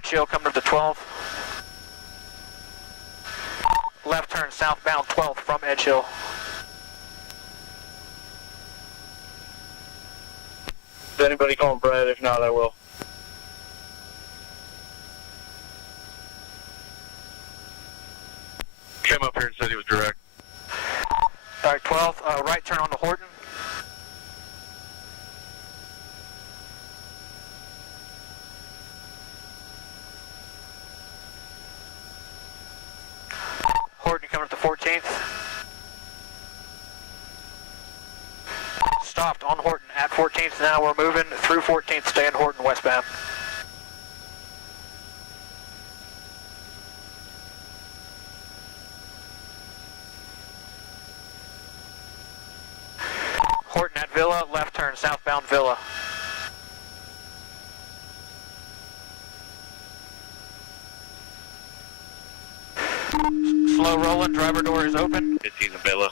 Edge Hill coming up to 12th. Left turn southbound 12th from Edge Hill. Is anybody calling Brad? If not, I will. Came up here and said he was direct. Alright, 12th, right turn on to Horton. Horton coming up to 14th. Stopped on Horton at 14th. Now we're moving through 14th, staying Horton westbound. Horton at Villa, left turn southbound Villa. Slow rolling, driver door is open. 15 of Villa.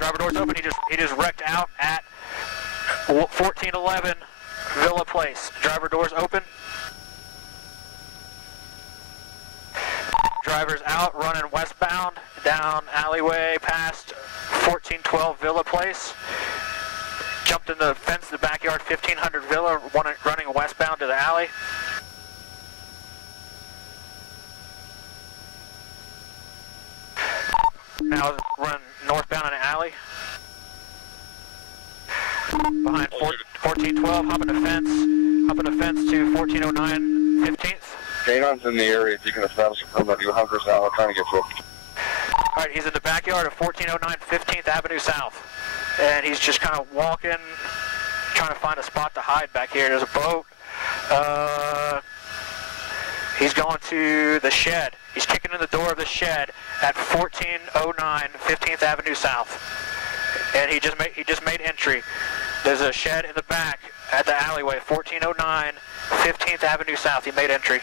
Driver door's open. He just wrecked out at 1411 Villa Place. Driver door's open. Driver's out, running westbound, down alleyway past 1412 Villa Place. Jumped in the fence, the backyard, 1500 Villa, running westbound to the alley. Now run northbound in an alley. Behind 1412, hopping the fence to 1409 15th. K-9's in the area. If you can establish a permit, you have now. We're trying to get you. Alright, he's in the backyard of 1409 15th Avenue South. And he's just kind of walking, trying to find a spot to hide back here. There's a boat. He's going to the shed. He's kicking in the door of the shed at 1409 15th Avenue South. And he just made entry. There's a shed in the back at the alleyway, 1409 15th Avenue South. He made entry.